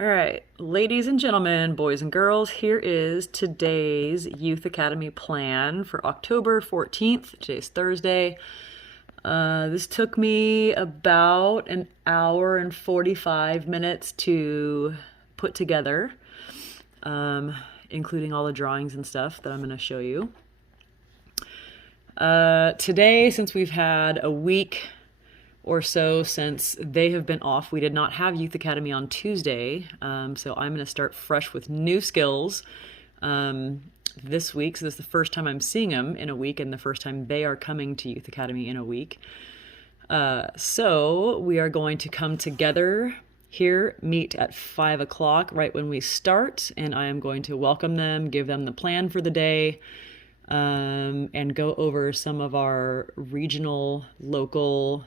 All right, ladies and gentlemen, boys and girls, here is today's Youth Academy plan for October 14th. Today's Thursday. This took me about an hour and 45 minutes to put together, including all the drawings and stuff that I'm going to show you. Today, since we've had a week or so since they have been off, we did not have Youth Academy on Tuesday, so I'm going to start fresh with new skills this week. So this is the first time I'm seeing them in a week and the first time they are coming to Youth Academy in a week. So we are going to come together here, meet at 5 o'clock right when we start, and I am going to welcome them, give them the plan for the day, and go over some of our regional, local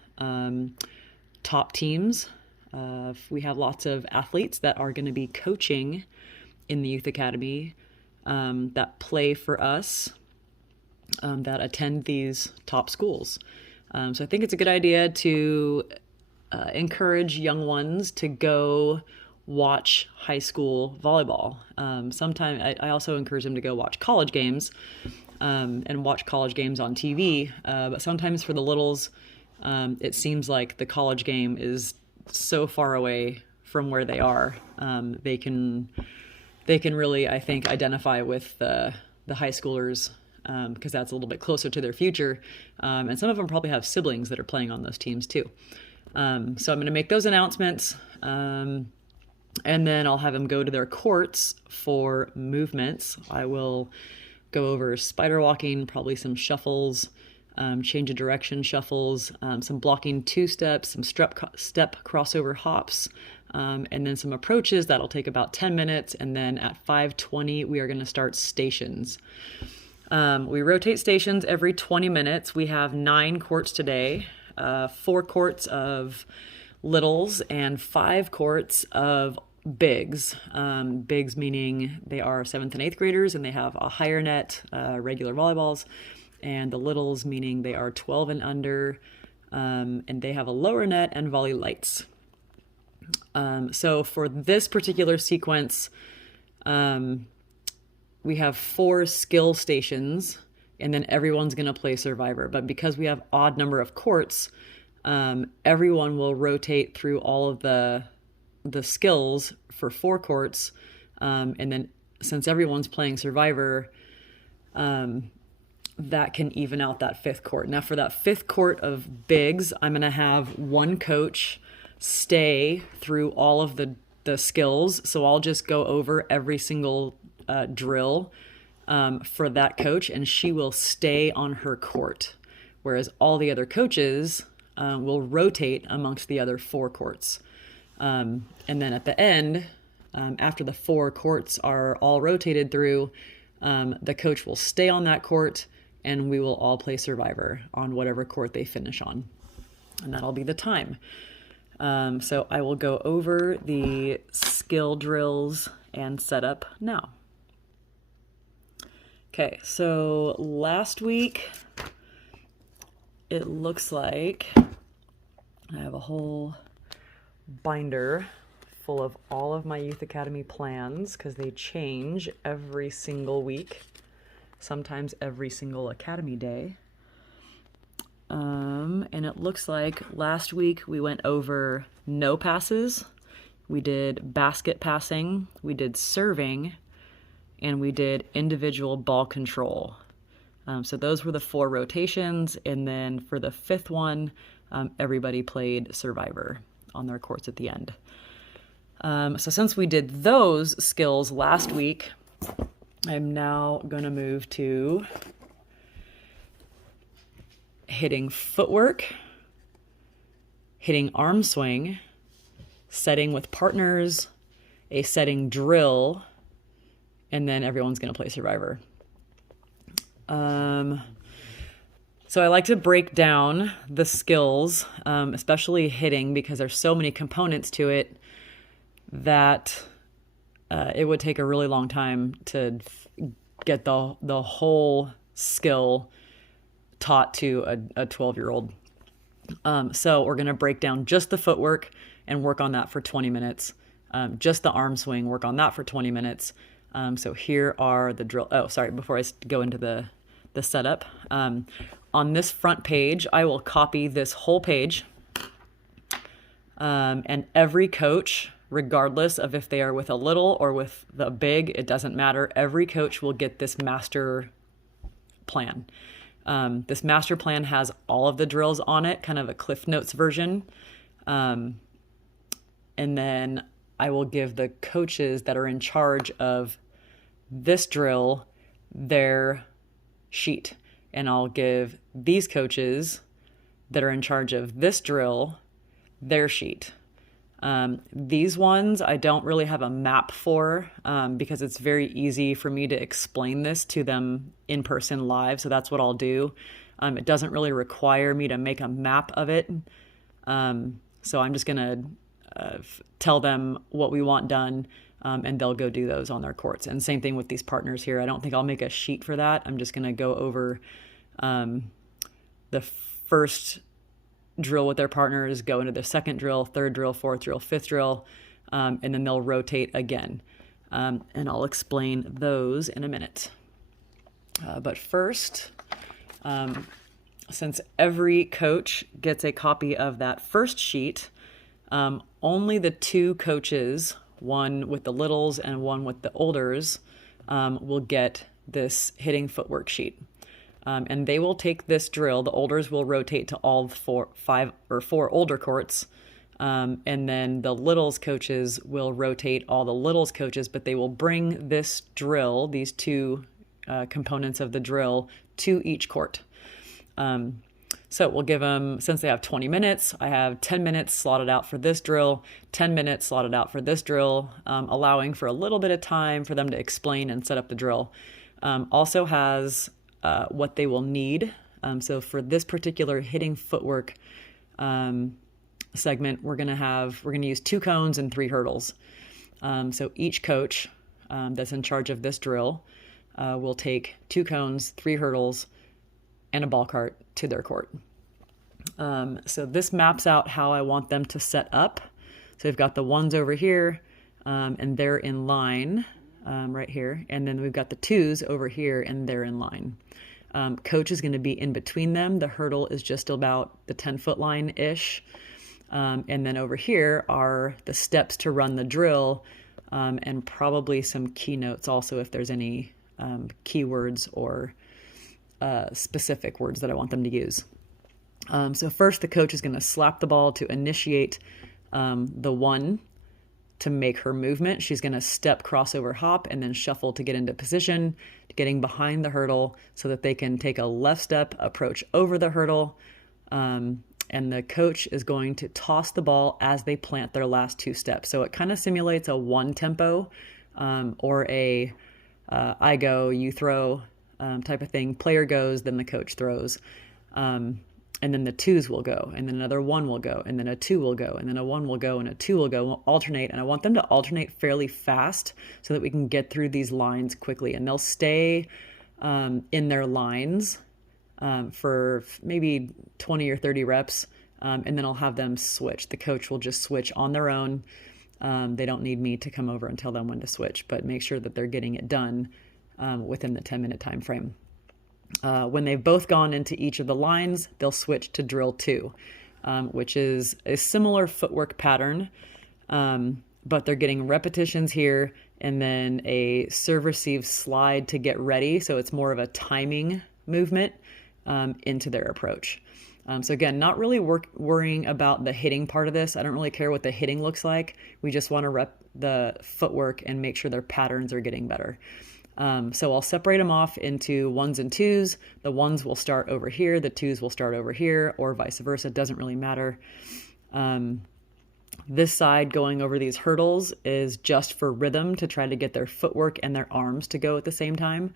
top teams. We have lots of athletes that are going to be coaching in the Youth Academy that play for us, that attend these top schools. So I think it's a good idea to encourage young ones to go watch high school volleyball. Sometimes I also encourage them to go watch college games and watch college games on TV. But sometimes for the littles, it seems like the college game is so far away from where they are. They can really, I think, identify with the high schoolers because that's a little bit closer to their future. And some of them probably have siblings that are playing on those teams too. So I'm going to make those announcements. And then I'll have them go to their courts for movements. I will go over spider walking, probably some shuffles, change of direction shuffles, some blocking two steps, some step crossover hops, and then some approaches. That'll take about 10 minutes. And then at 5:20, we are going to start stations. We rotate stations every 20 minutes. We have 9 courts today, 4 courts of littles and 5 courts of bigs. Bigs meaning they are 7th and 8th graders and they have a higher net, regular volleyballs, and the littles meaning they are 12 and under, and they have a lower net and volley lights. So for this particular sequence, we have 4 skill stations, and then everyone's going to play Survivor. But because we have odd number of courts, everyone will rotate through all of the skills for 4 courts, and then since everyone's playing Survivor, that can even out that 5th court. Now for that 5th court of bigs, I'm going to have one coach stay through all of the skills, so I'll just go over every single drill for that coach, and she will stay on her court, whereas all the other coaches will rotate amongst the other 4 courts. And then at the end, after the 4 courts are all rotated through, the coach will stay on that court and we will all play Survivor on whatever court they finish on. And that'll be the time. So I will go over the skill drills and setup now. Okay, so last week, it looks like I have a whole binder full of all of my Youth Academy plans because they change every single week, sometimes every single Academy day. And it looks like last week we went over no passes, we did basket passing, we did serving, and we did individual ball control. So those were the 4 rotations, and then for the 5th one, everybody played Survivor on their courts at the end. So since we did those skills last week, I'm now going to move to hitting footwork, hitting arm swing, setting with partners, a setting drill, and then everyone's going to play Survivor. So I like to break down the skills, especially hitting, because there's so many components to it that it would take a really long time to get the whole skill taught to a 12-year-old. So we're going to break down just the footwork and work on that for 20 minutes. just the arm swing, work on that for 20 minutes. So here are the drill. Oh, sorry, before I go into the setup. On this front page, I will copy this whole page. And every coach, regardless of if they are with a little or with the big, it doesn't matter. Every coach will get this master plan. This master plan has all of the drills on it, kind of a Cliff Notes version. And then I will give the coaches that are in charge of this drill their sheet. And I'll give these coaches that are in charge of this drill their sheet. These ones I don't really have a map for because it's very easy for me to explain this to them in person live. So that's what I'll do. It doesn't really require me to make a map of it. So I'm just going to tell them what we want done, and they'll go do those on their courts. And same thing with these partners here. I don't think I'll make a sheet for that. I'm just going to go over the first drill with their partners, go into the second drill, third drill, fourth drill, fifth drill, and then they'll rotate again. And I'll explain those in a minute. But first, since every coach gets a copy of that first sheet, only the two coaches, one with the littles and one with the olders, will get this hitting footwork sheet. And they will take this drill. The olders will rotate to all four older courts. And then the littles coaches will rotate all the littles coaches, but they will bring this drill, these two components of the drill, to each court. So we'll give them, since they have 20 minutes, I have 10 minutes slotted out for this drill, 10 minutes slotted out for this drill, allowing for a little bit of time for them to explain and set up the drill. Also has what they will need. So for this particular hitting footwork segment, we're going to use 2 cones and 3 hurdles. So each coach that's in charge of this drill will take 2 cones, 3 hurdles, and a ball cart to their court. So this maps out how I want them to set up. So we've got the ones over here, and they're in line right here. And then we've got the 2s over here, and they're in line. Coach is going to be in between them. The hurdle is just about the 10-foot line-ish. And then over here are the steps to run the drill, and probably some keynotes also if there's any keywords or specific words that I want them to use. So first, the coach is going to slap the ball to initiate the 1 to make her movement. She's going to step, crossover, hop, and then shuffle to get into position, getting behind the hurdle so that they can take a left step, approach over the hurdle. And the coach is going to toss the ball as they plant their last 2 steps. So it kind of simulates a 1 tempo or a I go, you throw type of thing. Player goes, then the coach throws. And then the 2s will go, and then another 1 will go, and then a 2 will go, and then a 1 will go, and a 2 will go. We'll alternate, and I want them to alternate fairly fast so that we can get through these lines quickly. And they'll stay in their lines for maybe 20 or 30 reps, and then I'll have them switch. The coach will just switch on their own. They don't need me to come over and tell them when to switch, but make sure that they're getting it done within the 10-minute time frame. When they've both gone into each of the lines, they'll switch to drill 2, which is a similar footwork pattern, but they're getting repetitions here and then a serve receive slide to get ready. So it's more of a timing movement into their approach. So again, not really worrying about the hitting part of this. I don't really care what the hitting looks like. We just want to rep the footwork and make sure their patterns are getting better. So I'll separate them off into 1s and 2s. The 1s will start over here, the 2s will start over here, or vice versa. It doesn't really matter. This side going over these hurdles is just for rhythm to try to get their footwork and their arms to go at the same time.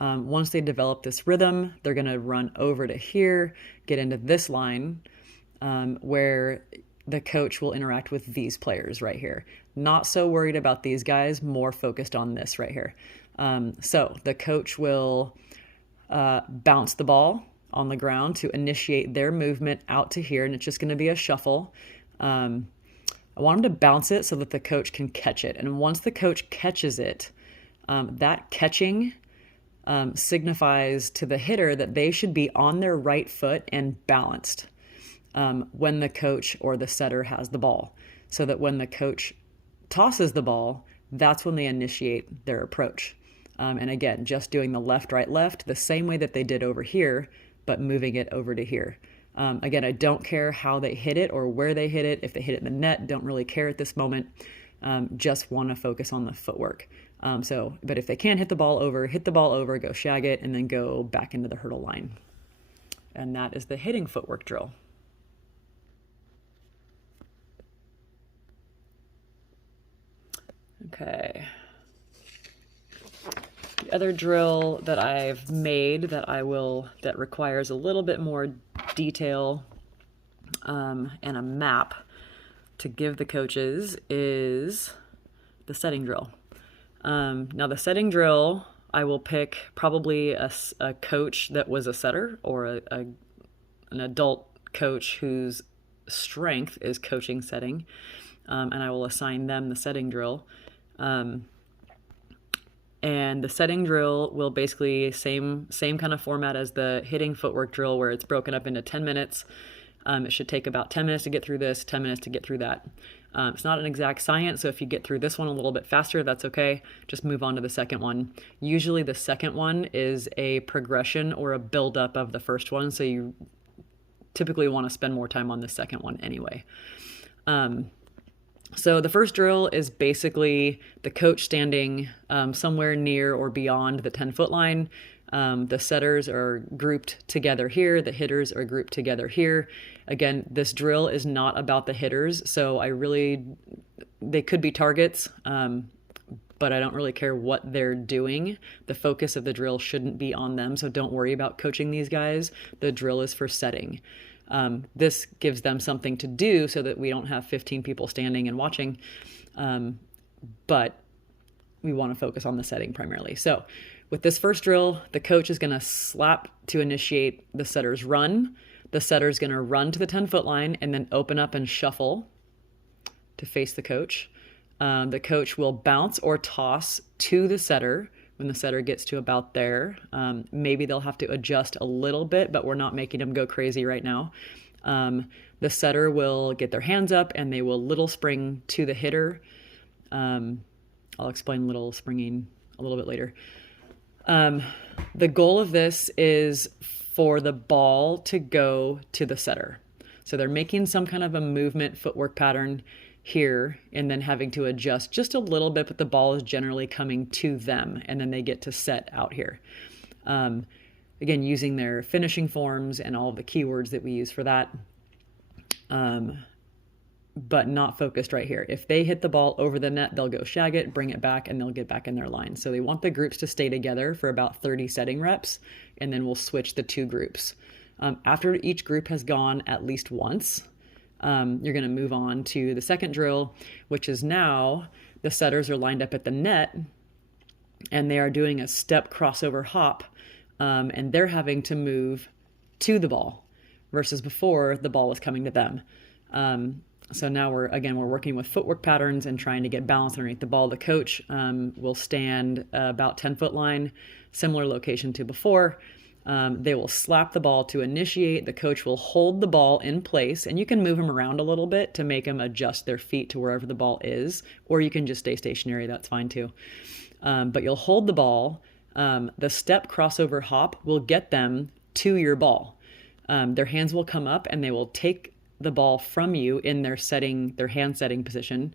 Once they develop this rhythm, they're going to run over to here, get into this line where the coach will interact with these players right here. Not so worried about these guys, more focused on this right here. So the coach will bounce the ball on the ground to initiate their movement out to here, and it's just going to be a shuffle. I want them to bounce it so that the coach can catch it. And once the coach catches it, that catching signifies to the hitter that they should be on their right foot and balanced when the coach or the setter has the ball. So that when the coach tosses the ball, that's when they initiate their approach. And again, just doing the left, right, left, the same way that they did over here, but moving it over to here. Again, I don't care how they hit it or where they hit it. If they hit it in the net, don't really care at this moment. Just want to focus on the footwork. But if they can't hit the ball over, go shag it, and then go back into the hurdle line. And that is the hitting footwork drill. Okay. The other drill that I've made that requires a little bit more detail and a map to give the coaches is the setting drill. Now the setting drill, I will pick probably a coach that was a setter or an adult coach whose strength is coaching setting, and I will assign them the setting drill. And the setting drill will basically same kind of format as the hitting footwork drill, where it's broken up into 10 minutes. It should take about 10 minutes to get through this, 10 minutes to get through that. It's not an exact science, so if you get through this one a little bit faster, that's okay. Just move on to the second one. Usually the second one is a progression or a buildup of the first one, so you typically want to spend more time on the second one anyway. So the first drill is basically the coach standing somewhere near or beyond the 10-foot line. The setters are grouped together here. The hitters are grouped together here. Again, this drill is not about the hitters, so they could be targets, but I don't really care what they're doing. The focus of the drill shouldn't be on them, so don't worry about coaching these guys. The drill is for setting. This gives them something to do so that we don't have 15 people standing and watching, but we want to focus on the setting primarily. So with this first drill, the coach is going to slap to initiate the setter's run. The setter's going to run to the 10-foot line and then open up and shuffle to face the coach. The coach will bounce or toss to the setter when the setter gets to about there. Maybe they'll have to adjust a little bit, but we're not making them go crazy right now. The setter will get their hands up and they will little spring to the hitter. I'll explain little springing a little bit later. The goal of this is for the ball to go to the setter. So they're making some kind of a movement footwork pattern here and then having to adjust just a little bit, but the ball is generally coming to them and then they get to set out here. Again, using their finishing forms and all of the keywords that we use for that, but not focused right here. If they hit the ball over the net, they'll go shag it, bring it back, and they'll get back in their line. So they want the groups to stay together for about 30 setting reps, and then we'll switch the two groups. After each group has gone at least once, you're going to move on to the second drill, which is now the setters are lined up at the net, and they are doing a step crossover hop, and they're having to move to the ball versus before the ball was coming to them. So now we're working with footwork patterns and trying to get balance underneath the ball. The coach will stand about 10-foot line, similar location to before. They will slap the ball to initiate. The coach will hold the ball in place, and you can move them around a little bit to make them adjust their feet to wherever the ball is, or you can just stay stationary. That's fine too. But you'll hold the ball. The step crossover hop will get them to your ball. Their hands will come up and they will take the ball from you in their hand setting position,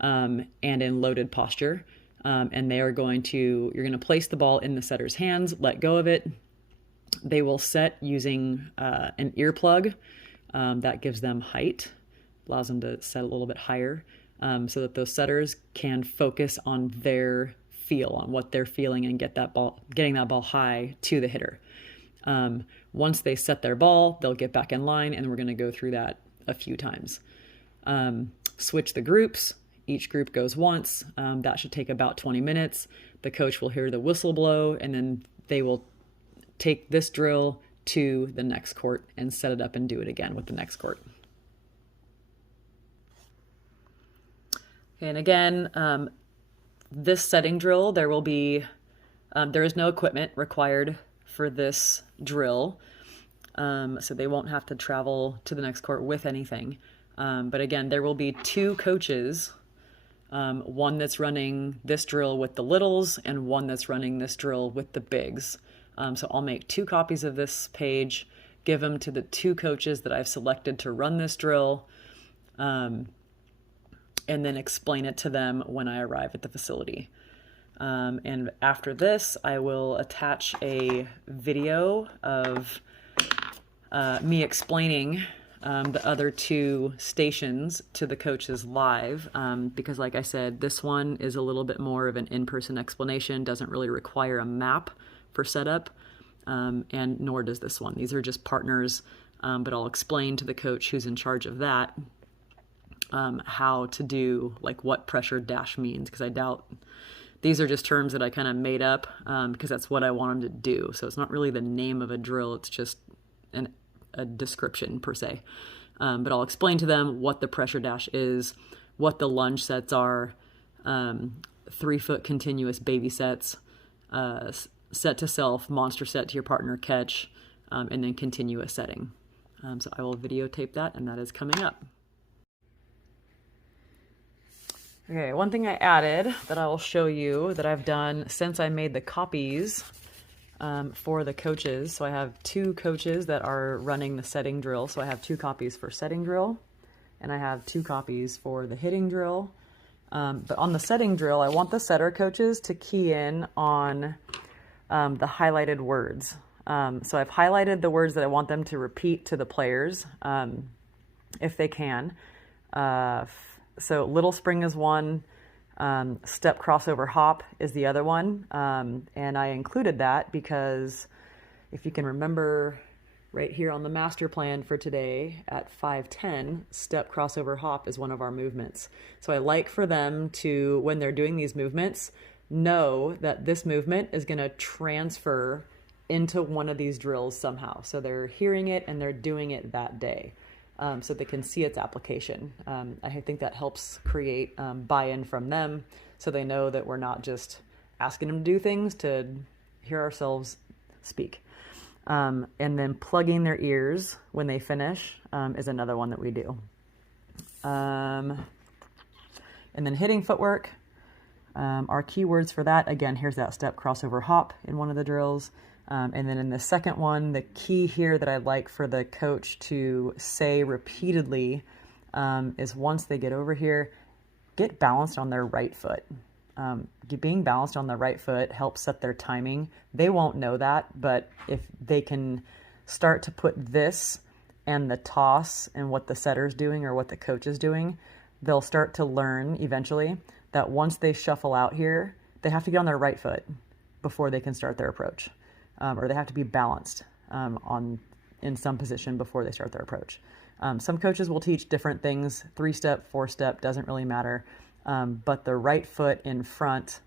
and in loaded posture. And you're going to place the ball in the setter's hands, let go of it. They will set using an earplug that gives them height, allows them to set a little bit higher, so that those setters can focus on their feel, on what they're feeling, and getting that ball high to the hitter. Once they set their ball, they'll get back in line, and we're going to go through that a few times. Switch the groups. Each group goes once. That should take about 20 minutes. The coach will hear the whistle blow, and then they will take this drill to the next court and set it up and do it again with the next court. And again, this setting drill, there will be, there is no equipment required for this drill. So they won't have to travel to the next court with anything. But again, there will be 2 coaches, one that's running this drill with the littles and one that's running this drill with the bigs. So I'll make 2 copies of this page, give them to the 2 coaches that I've selected to run this drill, and then explain it to them when I arrive at the facility. And after this, I will attach a video of me explaining the other 2 stations to the coaches live, because like I said, this one is a little bit more of an in-person explanation, doesn't really require a map for setup, and nor does this one. These are just partners, but I'll explain to the coach who's in charge of that how to do, like, what pressure dash means, because I doubt these are just terms that I kind of made up because that's what I want them to do. So it's not really the name of a drill, it's just a description per se. But I'll explain to them what the pressure dash is, what the lunge sets are, 3-foot continuous baby sets, set to self, monster set to your partner catch, and then continuous setting. So I will videotape that, and that is coming up. Okay, one thing I added that I will show you that I've done since I made the copies for the coaches. So I have 2 coaches that are running the setting drill. So I have 2 copies for setting drill, and I have 2 copies for the hitting drill. But on the setting drill, I want the setter coaches to key in on the highlighted words. So I've highlighted the words that I want them to repeat to the players, if they can. So little spring is one, step crossover hop is the other one. And I included that because if you can remember right here on the master plan for today at 5:10, step crossover hop is one of our movements. So I like for them to, when they're doing these movements, know that this movement is going to transfer into one of these drills somehow. So they're hearing it and they're doing it that day. So they can see its application. I think that helps create buy-in from them, so they know that we're not just asking them to do things to hear ourselves speak. And then plugging their ears when they finish is another one that we do. And then hitting footwork. Our keywords for that, again, here's that step crossover hop in one of the drills. And then in the second one, the key here that I'd like for the coach to say repeatedly is once they get over here, get balanced on their right foot. Being balanced on the right foot helps set their timing. They won't know that, but if they can start to put this and the toss and what the setter's doing or what the coach is doing, they'll start to learn eventually that once they shuffle out here, they have to get on their right foot before they can start their approach. Or they have to be balanced in some position before they start their approach. Some coaches will teach different things, 3-step, 4-step, doesn't really matter. But the right foot in front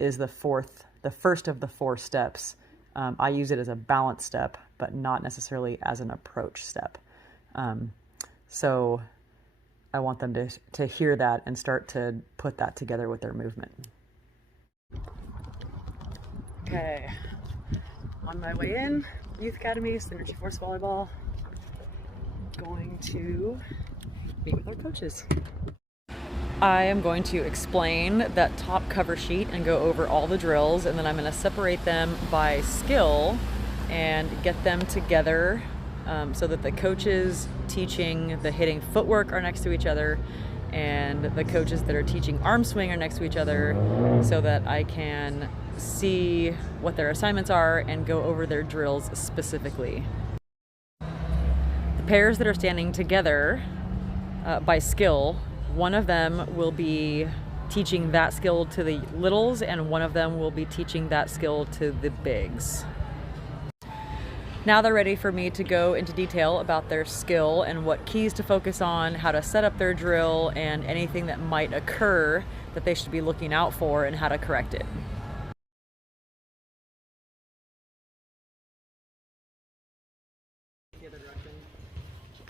is the first of the 4 steps. I use it as a balance step, but not necessarily as an approach step. So I want them to hear that and start to put that together with their movement. Okay. On my way in, Youth Academy, Synergy Force Volleyball, going to meet with our coaches. I am going to explain that top cover sheet and go over all the drills, and then I'm going to separate them by skill and get them together so that the coaches teaching the hitting footwork are next to each other and the coaches that are teaching arm swing are next to each other, so that I can see what their assignments are and go over their drills specifically. The pairs that are standing together by skill, one of them will be teaching that skill to the littles and one of them will be teaching that skill to the bigs. Now they're ready for me to go into detail about their skill and what keys to focus on, how to set up their drill, and anything that might occur that they should be looking out for and how to correct it. The other direction,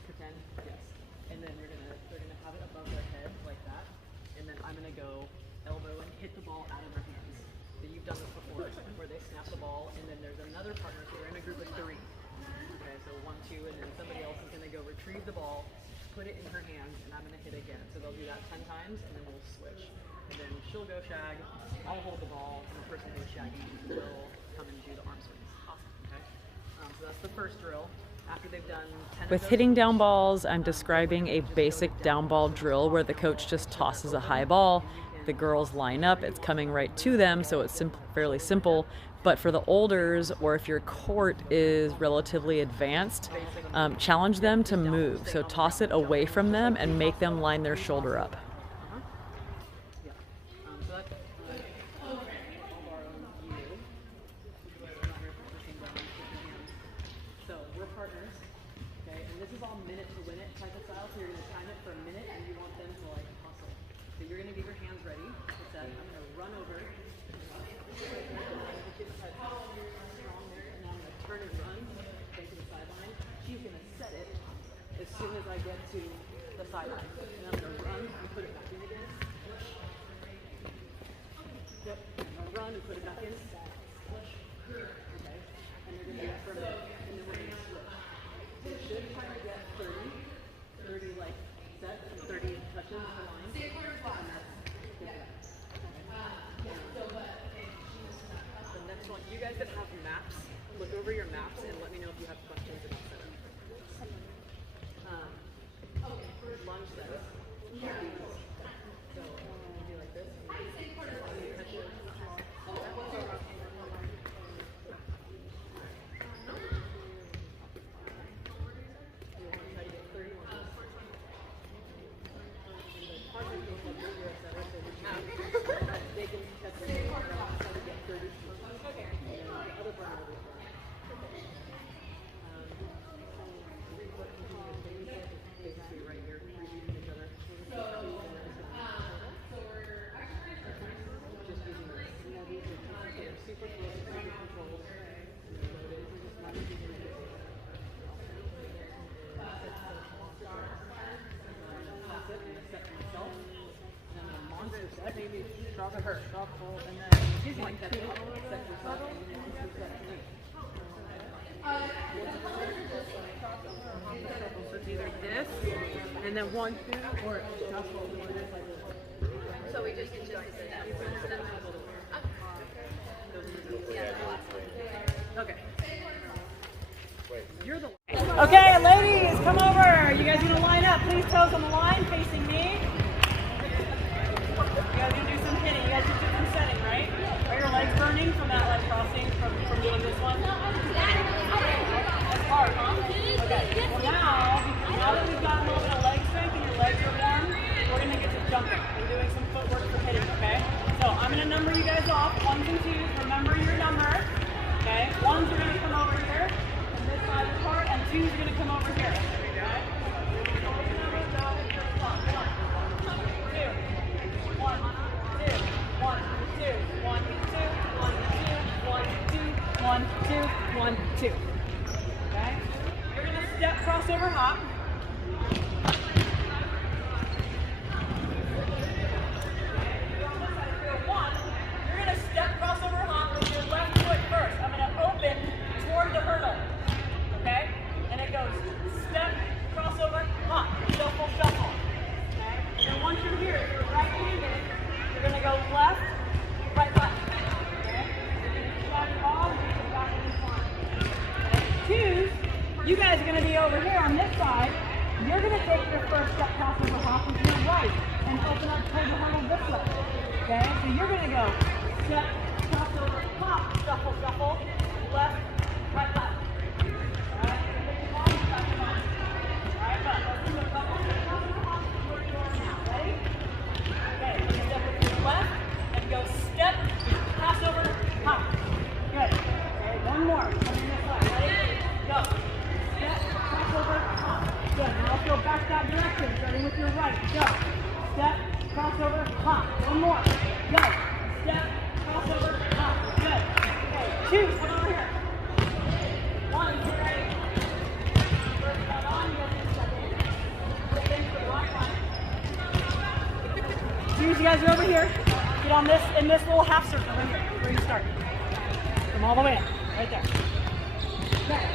pretend, yes. And then they're gonna have it above their head like that, and ball out of their hands. So you've done this before, where they snap the ball, and then there's another partner, so they're in a group of 3. Okay, so 1, 2, and then somebody else is gonna go retrieve the ball, put it in her hands, and I'm gonna hit again. So they'll do that 10 times, and then we'll switch. And then she'll go shag, I'll hold the ball, and the person who's shagging will come and do the arm swings. Awesome, okay? So that's the first drill. After they've done 10 With hitting down balls, I'm describing a basic down ball drill where the coach just tosses a high ball. The girls line up, it's coming right to them, so it's fairly simple. But for the olders, or if your court is relatively advanced, challenge them to move. So toss it away from them and make them line their shoulder up. As soon as I get to the sideline, and I'm gonna run and put it back in again. Yep, I'm gonna run and put it back in. Okay, and you're gonna do that for a minute, and then we're gonna switch. So you should try to get 30 like sets, 30 touches on the line. And that's good. The next one, you guys that have maps, look over your maps and let me know if you have questions about setup. Lunge sets. So do like this. Maybe drop to her, drop full, and then she's like that. So it's either this, and then 1, 2, or shuffle. So we just get okay. You're the. Okay, ladies, come over. You guys gonna line up? Please, toes on the line, facing me. You guys gonna do some hitting. You guys just do some setting, right? Are your legs burning from that like crossing from doing this one? That's hard, huh? Okay. Well now that we've got a little bit of leg strength and your legs are warm, we're gonna get to jumping and doing some footwork for hitting, okay? So I'm gonna number you guys off, 1s and 2s. Remember your number. Okay? 1s are gonna come over here from this side part, and 2s are gonna come over here. Okay? One, two. Okay? You're going to step crossover hop. You're going to step crossover hop with your left foot first. I'm going to open toward the hurdle. Okay? And it goes step, crossover, hop, shuffle, shuffle. Okay? And once you're here, if you're right-handed, you're going to go left, right, left. Okay? You're going to shove your ball and get back in the front. Twos, you guys are going to be over here on this side. You're going to take your first step crossover hop with your right and open up toward the hurdle this way. Okay? So you're going to go step, crossover, hop, shuffle, shuffle, left, right, left. Alright? Alright, but let's do a couple of crossover hops where you are now. Ready? Okay, step with your left and go step, crossover, hop. Good. Okay, one more. Coming this way. Ready? Go. Step, crossover, hop. Good. Now let's go back that direction, starting with your right. Go. Step, crossover, hop. One more. Go. Step, crossover, hop. Good. Okay, 2, come over here. 1, get ready. First cut on, you guys step in. Step in for the right line. 2, you guys are over here. Get on this, in this little half circle right here, where you start. Come all the way in, right there. Okay.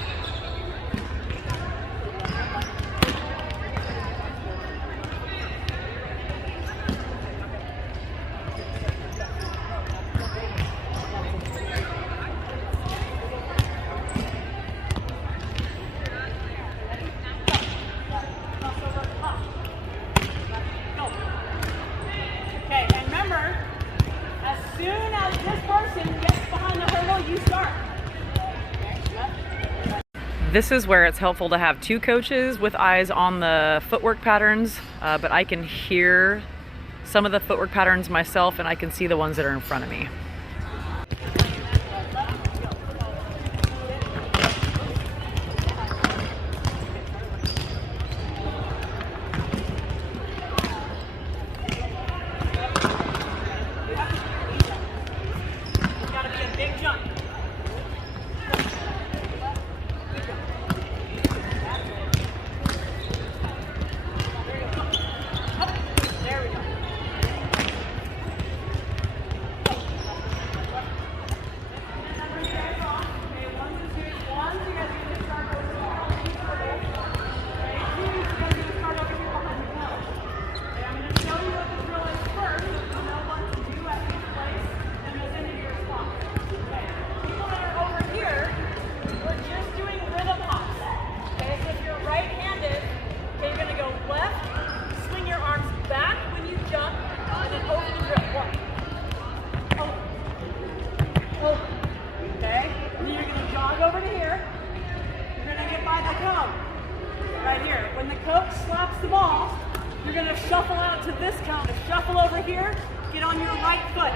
This is where it's helpful to have two coaches with eyes on the footwork patterns, but I can hear some of the footwork patterns myself and I can see the ones that are in front of me. Right here. When the coach slaps the ball, you're going to shuffle out to this counter. Shuffle over here, get on your right foot.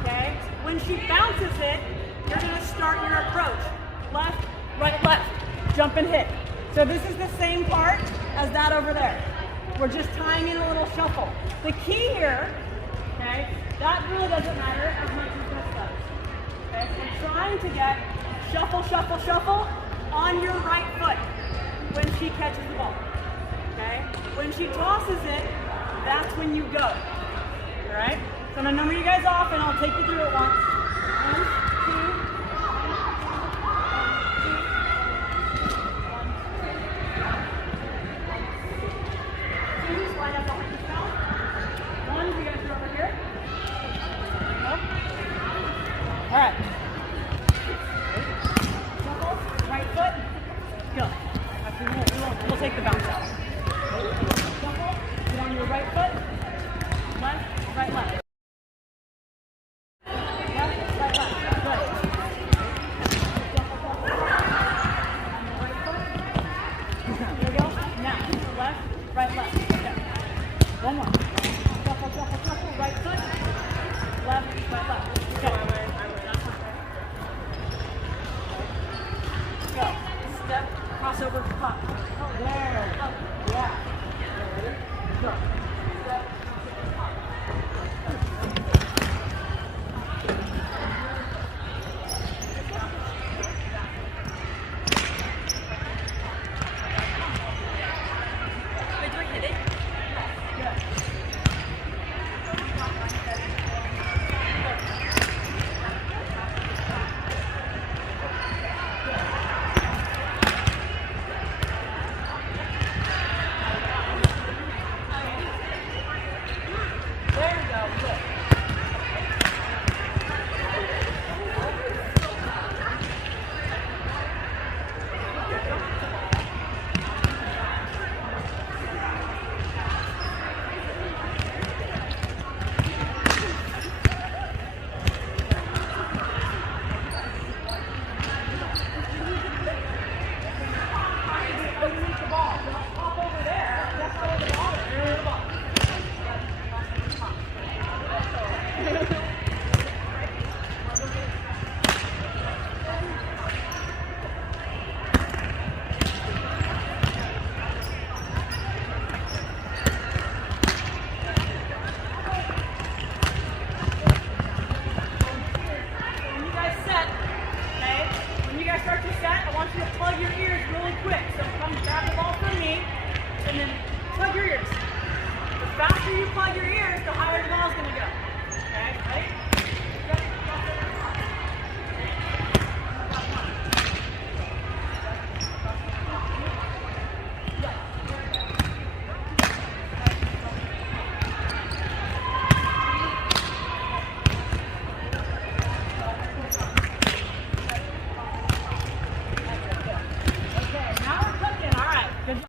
Okay? When she bounces it, you're going to start your approach. Left, right, left. Jump and hit. So this is the same part as that over there. We're just tying in a little shuffle. The key here, okay, that really doesn't matter as much as this does. Okay? So trying to get shuffle, shuffle, shuffle on your right foot when she catches the ball, okay? When she tosses it, that's when you go, all right? So I'm gonna number you guys off and I'll take you through it once. 1, 2, 2, slide up behind yourself. 1, you guys are over here. All right. Shuffle, right foot, go. We'll take the bounce out. Shuffle, get on your right foot. Left, right, left. Left, right, left. Good. On your right foot. Here we go. Now, left, right, left. Okay. One more. Shuffle, shuffle, shuffle. Right foot. Left, right, left. Okay. Go. Step. Crossover, pop. Oh, there. Up. Yeah. Go. Step. Pop. Did we hit it? Good. And then plug your ears. The faster you plug your ears, the higher the ball's going to go. Okay? Ready?